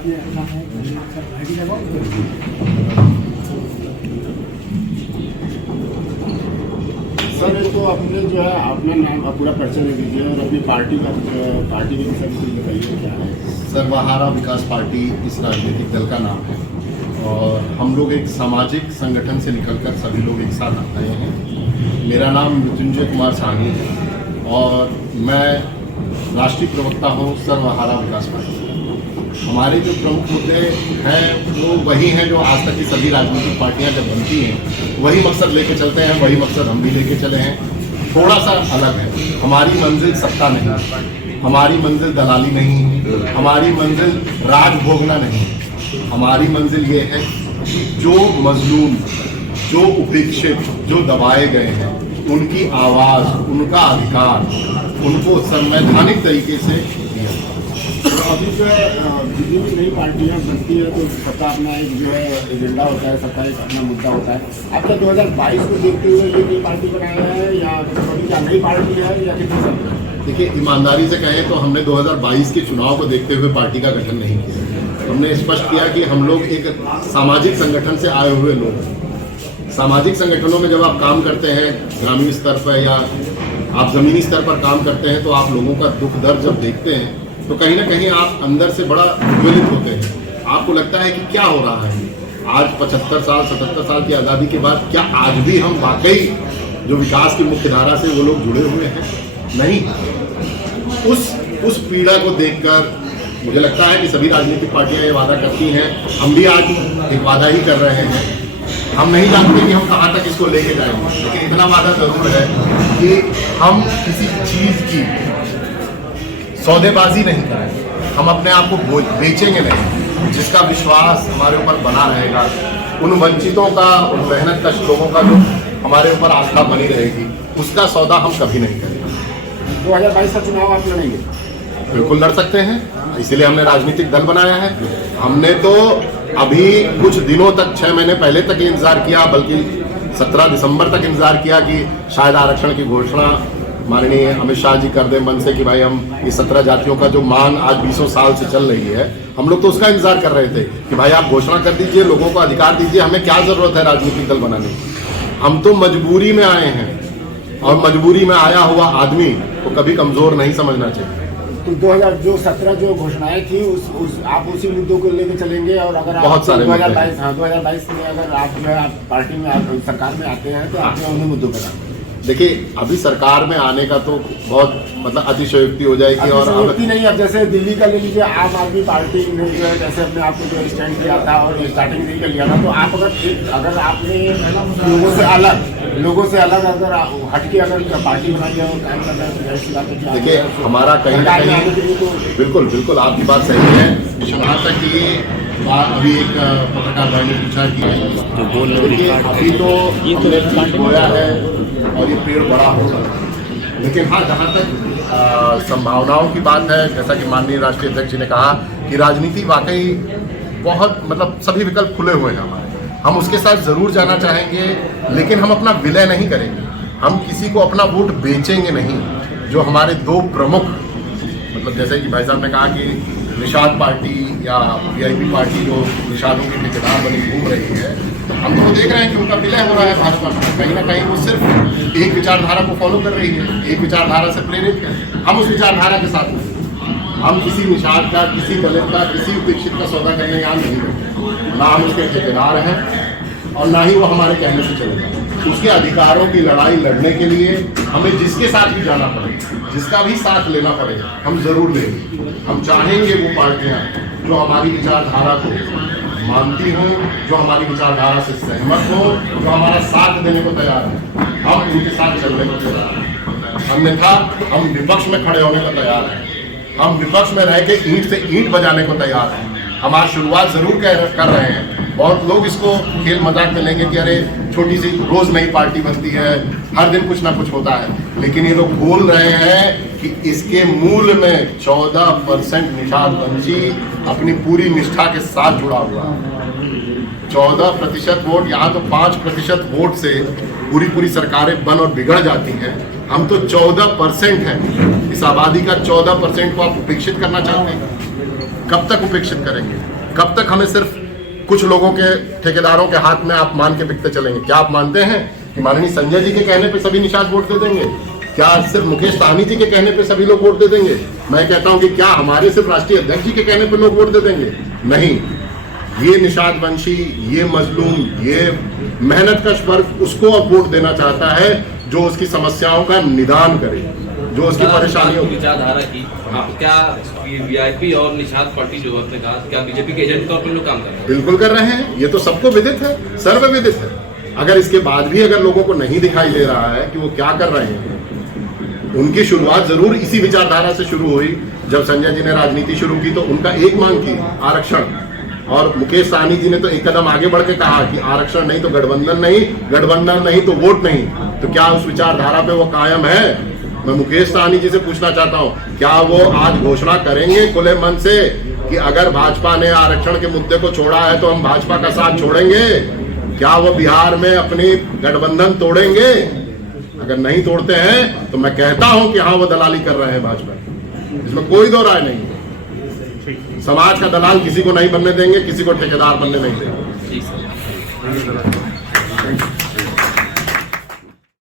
आपने अपना है आईडी लगाओ। सर एक तो अपने जो है अपना नाम पूरा परिचय दे दीजिए और अपनी पार्टी के विषय में बताइए क्या है। सर्वहारा विकास पार्टी इस राजनीतिक दल का नाम है और हम लोग एक सामाजिक संगठन से निकलकर सभी लोग एक साथ आए हैं। मेरा नाम मृत्युंजय कुमार साहनी है और मैं राष्ट्रीय प्रवक्ता हूँ सर्वहारा विकास पार्टी। हमारे जो प्रमुख मुद्दे हैं वो वही हैं जो आज तक की सभी राजनीतिक पार्टियां जब बनती हैं वही मकसद लेके चलते हैं, वही मकसद हम भी लेके चले हैं। थोड़ा सा अलग है, हमारी मंजिल सत्ता नहीं, हमारी मंजिल दलाली नहीं, हमारी मंजिल राज भोगना नहीं। हमारी मंजिल ये है कि जो मजलूम, जो उपेक्षित, जो दबाए गए हैं उनकी आवाज़, उनका अधिकार उनको संवैधानिक तरीके से दिया। तो अभी जो है जितनी भी नई पार्टियाँ बनती है तो सबका अपना एक जो है एजेंडा होता है, सबका एक अपना मुद्दा होता है। आपका 2022 को देखते हुए ये नई पार्टी बनाया है या कभी क्या नई पार्टी है या कितनी सब? देखिए, ईमानदारी से कहें तो हमने 2022 के चुनाव को देखते हुए पार्टी का गठन नहीं किया। हमने स्पष्ट किया कि हम लोग एक सामाजिक संगठन से आए हुए लोग हैं। सामाजिक संगठनों में जब आप काम करते हैं ग्रामीण स्तर पर या आप ज़मीनी स्तर पर काम करते हैं तो आप लोगों का दुख दर्द जब देखते हैं तो कहीं ना कहीं आप अंदर से बड़ा उद्वेलित होते हैं। आपको लगता है कि क्या हो रहा है आज 75 साल 77 साल की आज़ादी के बाद, क्या आज भी हम वाकई जो विकास की मुख्य धारा से वो लोग जुड़े हुए हैं? नहीं। उस पीड़ा को देखकर मुझे लगता है कि सभी राजनीतिक पार्टियां ये वादा करती हैं, हम भी आज एक वादा ही कर रहे हैं। हम नहीं जानते कि हम कहाँ तक इसको लेके जाएंगे, लेकिन इतना वादा जरूर है कि हम किसी चीज़ की सौदेबाजी नहीं करेंगे, हम अपने आप को बेचेंगे नहीं। जिसका विश्वास हमारे ऊपर बना रहेगा, उन वंचितों का, उन मेहनत कश लोगों का जो हमारे ऊपर आस्था बनी रहेगी, उसका सौदा हम कभी नहीं करेंगे। 2022 का चुनाव आप लड़ेंगे? बिल्कुल लड़ सकते हैं, इसीलिए हमने राजनीतिक दल बनाया है। हमने तो अभी कुछ दिनों तक, 6 महीने पहले तक इंतजार किया, बल्कि 17 दिसंबर तक इंतजार किया कि शायद आरक्षण की घोषणा माननीय अमित शाह जी कर दे मन से कि भाई हम ये 17 जातियों का जो मांग आज 20 साल से चल रही है, हम लोग तो उसका इंतजार कर रहे थे कि भाई आप घोषणा कर दीजिए, लोगों को अधिकार दीजिए, हमें क्या जरूरत है राजनीतिक दल बनाने की। हम तो मजबूरी में आए हैं और मजबूरी में आया हुआ आदमी को कभी कमजोर नहीं समझना चाहिए। तो 2017 जो घोषणाएं थी उस आप उसी मुद्दों को लेकर चलेंगे और अगर आप बहुत सारे 2022 में अगर आप जो है आप पार्टी में सरकार में आते हैं तो आप उन्हीं मुद्दों पर आते हैं। देखिए, अभी सरकार में आने का तो बहुत मतलब अतिशयोक्ति हो जाएगी और नहीं। अब जैसे दिल्ली का ले लीजिए, आम आदमी पार्टी ने जो है जैसे अपने आप को जो स्टैंड किया था और स्टार्टिंग नहीं कर लिया था, तो आप अगर आपने लोगों से अलग अगर हटके अगर पार्टी बनाई है और काम करना है, देखिए हमारा कहीं ना कहीं बिल्कुल आपकी बात सही है। यहाँ तक कि बात अभी एक पत्रकार भाई ने पूछा कि अभी तो हमने बोया है और ये पेड़ बड़ा होगा, लेकिन हाँ, जहाँ तक संभावनाओं की बात है, जैसा कि माननीय राष्ट्रीय अध्यक्ष जी ने कहा कि राजनीति वाकई बहुत मतलब सभी विकल्प खुले हुए हैं हमारे, हम उसके साथ जरूर जाना चाहेंगे, लेकिन हम अपना विलय नहीं करेंगे, हम किसी को अपना वोट बेचेंगे नहीं। जो हमारे दो प्रमुख मतलब जैसे कि भाई साहब ने कहा कि निषाद पार्टी या वीआईपी पार्टी जो निषादों की ठेकेदार बनी घूम रही है, हम तो देख रहे हैं कि उनका विलय हो रहा है भाजपा में। कहीं ना कहीं वो सिर्फ एक विचारधारा को फॉलो कर रही है, एक विचारधारा से प्रेरित है। हम उस विचारधारा के साथ हैं। हम किसी निषाद का, किसी दलित का, किसी उपेक्षित का सौदा करने यहाँ नहीं करते, ना हम उसके ठेकेदार हैं और ना ही वो हमारे कहने से चलेगा। उसके अधिकारों की लड़ाई लड़ने के लिए हमें जिसके साथ भी जाना पड़ेगा, जिसका भी साथ लेना पड़ेगा, हम जरूर लेंगे। हम चाहेंगे वो पार्टियां जो हमारी विचारधारा को मानती हों, जो हमारी विचारधारा से सहमत हो, जो हमारा साथ देने को तैयार है, हम उनके साथ चलने को तैयार हैं। अन्यथा हम विपक्ष में खड़े होने को तैयार हैं, हम विपक्ष में रह के ईंट से ईंट बजाने को तैयार हैं। हम आज शुरुआत जरूर कर रहे हैं। बहुत लोग इसको खेल मजाक में लेंगे कि अरे छोटी सी रोज नई पार्टी बनती है, हर दिन कुछ ना कुछ होता है, लेकिन ये लोग भूल रहे हैं कि इसके मूल में 14% निषाद वंशी अपनी पूरी निष्ठा के साथ जुड़ा हुआ है। 14% वोट, यहाँ तो 5% वोट से पूरी सरकारें बन और बिगड़ जाती हैं। हम तो 14% हैं। इस आबादी का 14% को आप उपेक्षित करना चाहते हैं? कब तक उपेक्षित करेंगे? कब तक हमें सिर्फ कुछ लोगों के ठेकेदारों के हाथ में आप मान के बिकते चलेंगे? क्या आप मानते हैं कि माननीय संजय जी के कहने पे सभी निषाद वोट दे देंगे? क्या सिर्फ मुकेश सहनी जी के कहने पे सभी लोग वोट दे देंगे? मैं कहता हूं कि क्या हमारे सिर्फ राष्ट्रीय अध्यक्ष जी के कहने पे लोग वोट दे देंगे? नहीं। ये निषाद वंशी, ये मजलूम, ये मेहनत कश वर्ग उसको अब वोट देना चाहता है जो उसकी समस्याओं का निदान करे, जो उसकी परेशानियों विचारधारा की। आप क्या वीआईपी और निषाद पार्टी जो आपने कहा, क्या बीजेपी के एजेंट तौर पर लोग काम कर रहे हैं? बिल्कुल कर रहे हैं, ये तो सबको विदित है, सर्व विदित है। अगर इसके बाद भी अगर लोगों को नहीं दिखाई दे रहा है कि वो क्या कर रहे हैं, उनकी शुरुआत जरूर इसी विचारधारा से शुरू हुई। जब संजय जी ने राजनीति शुरू की तो उनका एक मांग की आरक्षण, और मुकेश सहनी जी ने तो एक कदम आगे बढ़ के कहा कि आरक्षण नहीं तो गठबंधन नहीं, गठबंधन नहीं तो वोट नहीं। तो क्या उस विचारधारा पे वो कायम है? मैं मुकेश सहनी जी से पूछना चाहता हूं, क्या वो आज घोषणा करेंगे खुले मन से कि अगर भाजपा ने आरक्षण के मुद्दे को छोड़ा है तो हम भाजपा का साथ छोड़ेंगे? क्या वो बिहार में अपनी गठबंधन तोड़ेंगे? अगर नहीं तोड़ते हैं तो मैं कहता हूं कि हाँ, वो दलाली कर रहे हैं भाजपा, इसमें कोई दो राय नहीं है। समाज का दलाल किसी को नहीं बनने देंगे, किसी को ठेकेदार बनने नहीं देंगे। ठीक है।